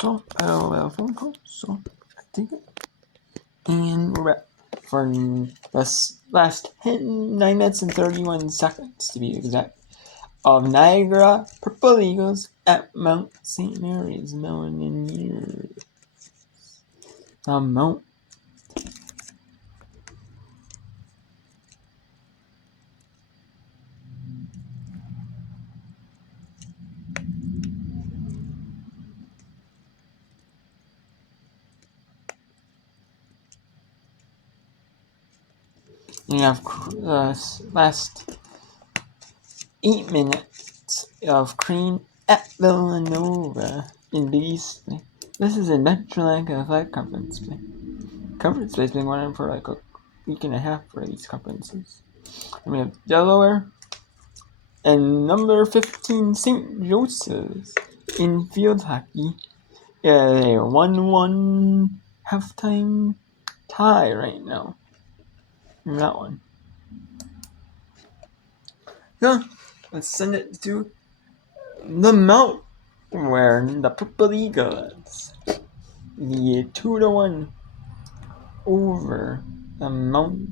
So I have a phone call, so I take it. And we're back for the last 9 minutes and 31 seconds to be exact of Niagara Purple Eagles at Mount St. Mary's Mountaineers. The Mount. You have last 8 minutes of Crean at Villanova in the East. This is a Metro Athletic Conference play. Conference play has been going on for like a week and a half for these conferences. And we have Delaware and number 15 St. Joseph's in field hockey. A 1-1 halftime tie right now. In that one. So let's send it to the Mount, where the Purple Eagles, the 2-1 over the Mount.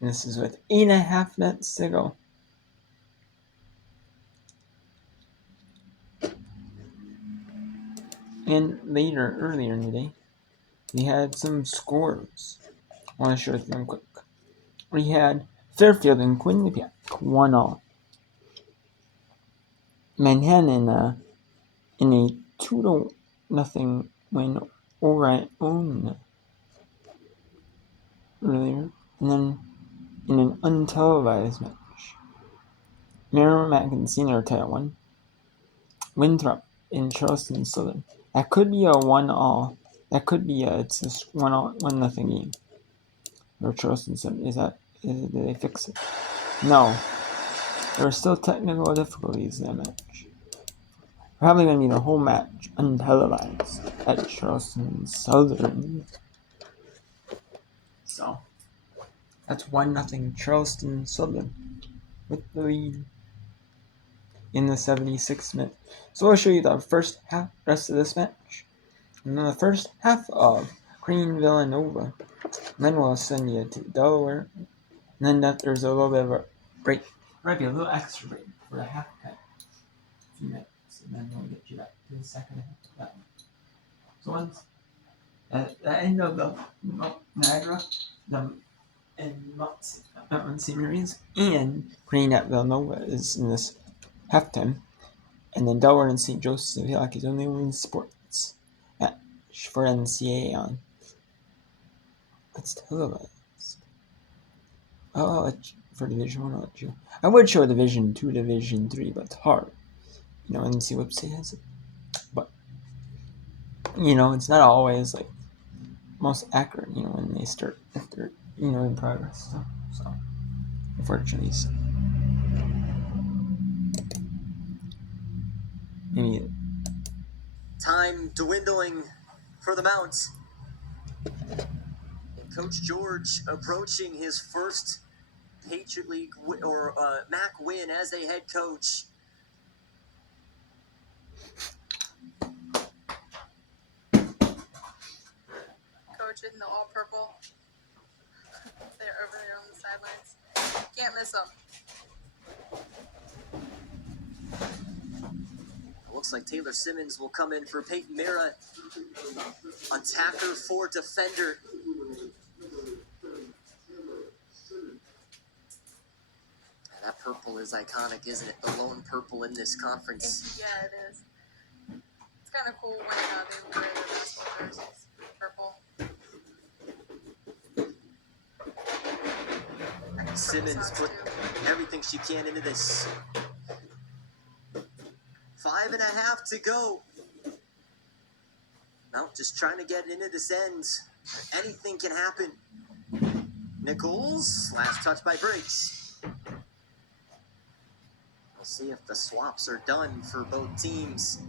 This is with 8.5 minutes to go. And earlier in the day, we had some scores. I want to share them quick. We had Fairfield and Quinnipiac 1-0. Manhattan in a 2-0 win over at Own earlier. And then in an untelevised match, Merrimack and Senior tied at 1. Winthrop in Charleston Southern. That could be a 1-all. That could be it's a 1-0 game. Or Charleston Southern. Did they fix it? No. There are still technical difficulties in that match. Probably going to be the whole match untelevised at Charleston Southern. So, that's 1-0 Charleston Southern with the lead in the 76th minute. So I'll show you the rest of this match. And then the first half of Green Villanova. And then we'll send you to Delaware. And then there's a little bit of a break. Might be a little extra break for a halftime. A few minutes. And then we'll get you back to the second half of that one. So once at the end of the Niagara, and Mount St. Mary's and Green at Villanova is in this halftime. And then Delaware and St. Joseph's feel like it's only one sports for NCAA on. It's televised. For Division 1, I'll let you. I would show Division 2, Division 3, but it's hard. NC website has it. But, it's not always, most accurate, when they start, if they're, in progress. So unfortunately, maybe. Time dwindling for the Mounts. And Coach George approaching his first Patriot League or MAC win as a head coach. Coach in the all purple. They're over there on the sidelines. Can't miss them. It looks like Taylor Simmons will come in for Peyton Mira. Attacker for defender. That purple is iconic, isn't it? The lone purple in this conference. Yeah, it is. It's kind of cool when they wear their basketball jerseys purple. Simmons put everything she can into this. 5.5 to go. Mount just trying to get into this end. Anything can happen. Nichols, last touch by Briggs. We'll see if the swaps are done for both teams.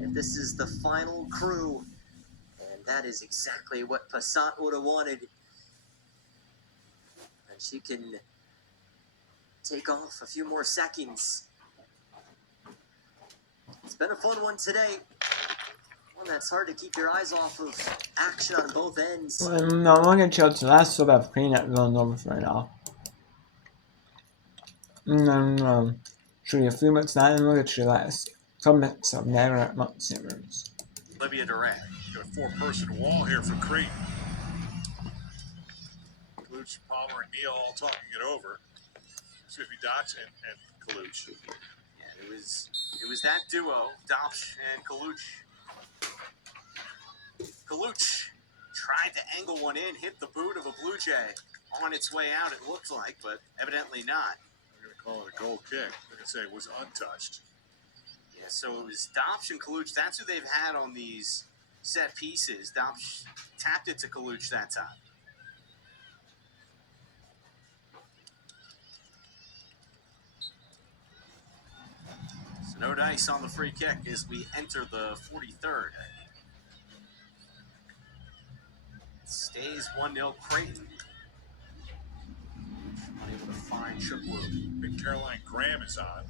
If this is the final crew. And that is exactly what Passat would have wanted. And she can take off a few more seconds. It's been a fun one today. One that's hard to keep your eyes off of action on both ends. No, I'm gonna chill to last so about clean at Villanova right now. And then, show you a few minutes now and we'll get you last. Some minutes of Niagara at Mount St. Mary's. Olivia Durant. Got a four-person wall here for Creighton. Kaluch, Palmer, and Neal all talking it over. Excuse me, Dots and Kaluch. Yeah, it was that duo, Dopsch and Kaluch. Kaluch tried to angle one in, hit the boot of a Blue Jay on its way out, it looked like, but evidently not. They're going to call it a goal kick. They're going to say it was untouched. Yeah, so it was Dopsch and Kaluch. That's who they've had on these set pieces. Dopsch tapped it to Kaluch that time. So no dice on the free kick as we enter the 43rd. Stays 1-0 Creighton. Unable to find Chukwu. Big Caroline Graham is on.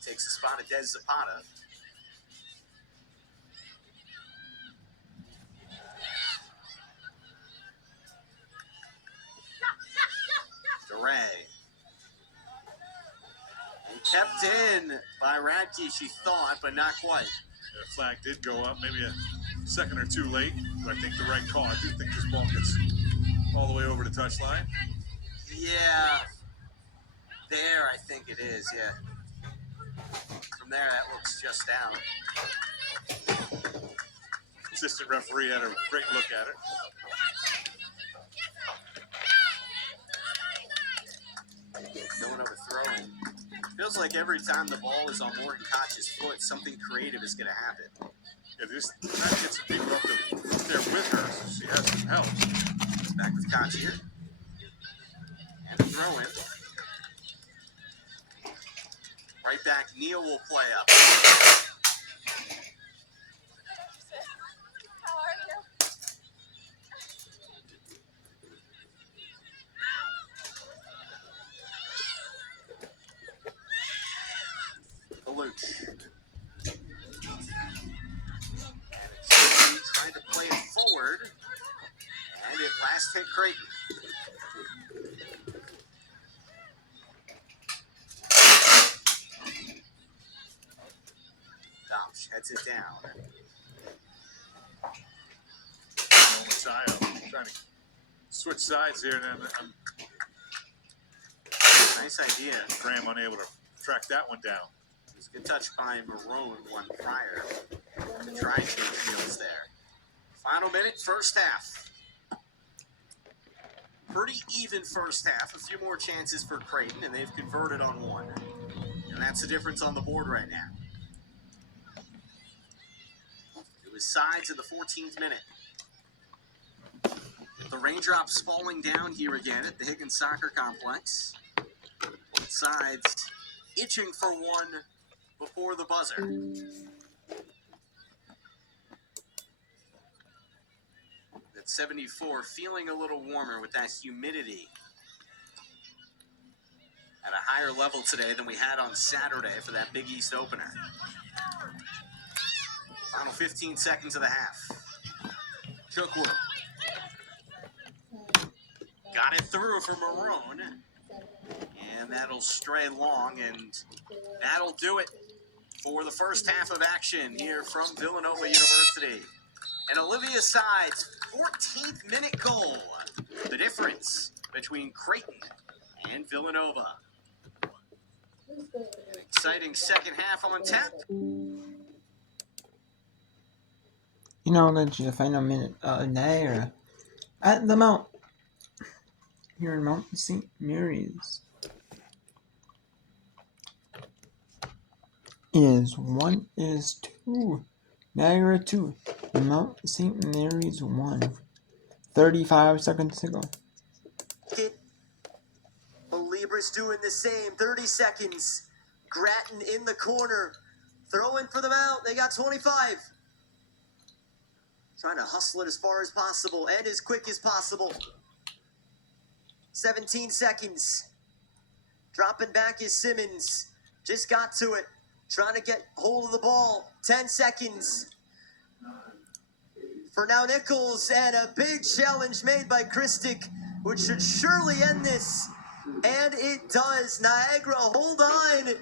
Takes the spot of Des Zapata. DeRay. Kept in by Radke, she thought, but not quite. The flag did go up, maybe a second or two late, but I think the right call. I do think this ball gets all the way over the touchline. Yeah. There, I think it is, yeah. From there, that looks just out. Assistant referee had a great look at it. Going over throwing. Feels like every time the ball is on Morgan Koch's foot, something creative is going to happen. Yeah, this trying to get some people up there with her so she has some help. Back with Koch here. And a throw in. Right back, Neal will play up. How are you? Kaluch. Trying to play it forward. And it last hit Creighton. Dopsch heads it down. I'm trying to switch sides here, and then Nice idea. Graham unable to track that one down. It was a good touch by Maroon one prior to try and change fields there. Final minute, first half. Pretty even first half. A few more chances for Creighton, and they've converted on one. And that's the difference on the board right now. It was sides in the 14th minute. The raindrops falling down here again at the Higgins Soccer Complex. Sides itching for one before the buzzer. At 74, feeling a little warmer with that humidity at a higher level today than we had on Saturday for that Big East opener. Final 15 seconds of the half. Chukwu. Got it through for Maroon. And that'll stray long, and that'll do it for the first half of action here from Villanova University. And Olivia Sides' 14th minute goal. The difference between Creighton and Villanova. An exciting second half on tap. You know, that's the final minute Niagara at the Mount here in Mount St. Mary's is 2. Niagara 2. Mount St. Mary's 1. 35 seconds to go. Libris doing the same. 30 seconds. Grattan in the corner. Throwing for the Mount. They got 25. Trying to hustle it as far as possible and as quick as possible. 17 seconds. Dropping back is Simmons. Just got to it. trying to get hold of the ball. 10 seconds for now Nichols, and a big challenge made by Christic, which should surely end this. And it does. Niagara, hold on.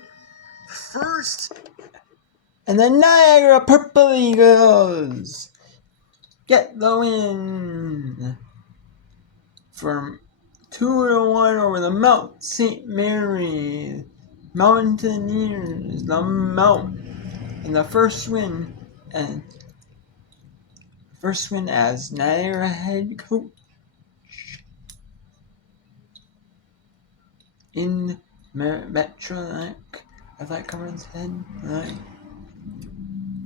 First. And the Niagara Purple Eagles get the win from 2-1 over the Mount St. Mary Mountaineers. The Mount in the first win as Niagara head coach in Metrolink. Athletic Conference head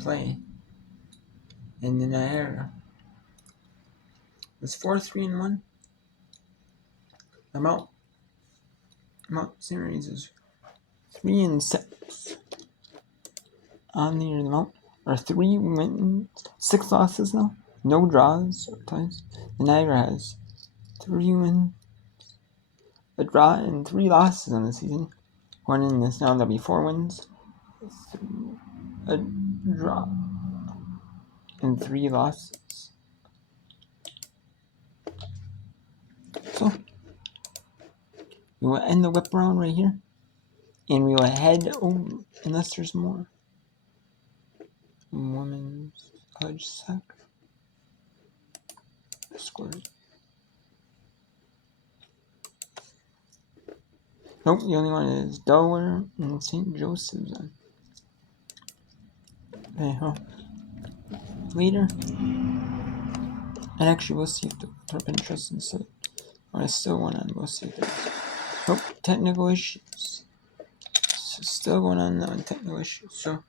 play in the Niagara. It's 4-3-1. The Mount Series is 3-6 on the year. The Mount are 3 wins, 6 losses now, no draws or ties. The Niagara has 3 wins, a draw, and 3 losses in the season. Going in this now, there'll be 4 wins, a draw, and 3 losses. So we will end the whip round right here, and we will head over, unless there's more, women's college soccer scores. Nope, the only one is Delaware and St. Joseph's. Okay, huh? Later, and actually we'll see if the Thorpe interested, so I still going on. We'll see if there's technical issues. So still going on now in technical issues. So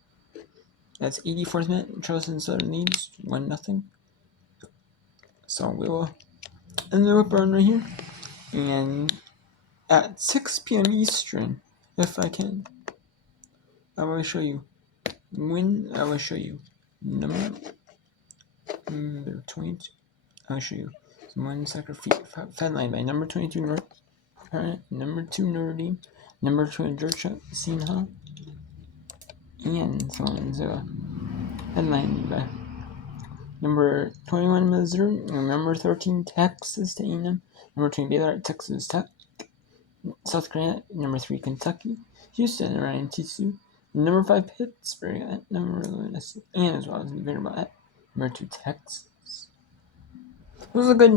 that's 84th minute. Charleston Southern leads 1-0. So we will end the whip run right here, and at 6 p.m. Eastern, if I can, I will show you number 22. I'll show you some one soccer fed line by number 22 North Parent, number 2 Notre Dame, number 2 Georgia Sinha, and so on and so headline by number 21 Missouri, number 13 Texas A&M, number 2 Baylor at Texas Tech, South Carolina, number 3 Kentucky, Houston at Ryan TCU, number 5 Pittsburgh at number 11, and as well as Vanderbilt at number 2 Texas. It was a good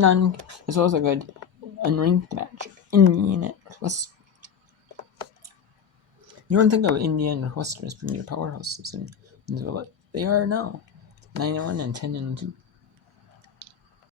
as well as a good unranked match. Indiana Northwestern. You don't think of Indiana Northwestern as premier powerhouses in but they are now 9-1 and 10-2.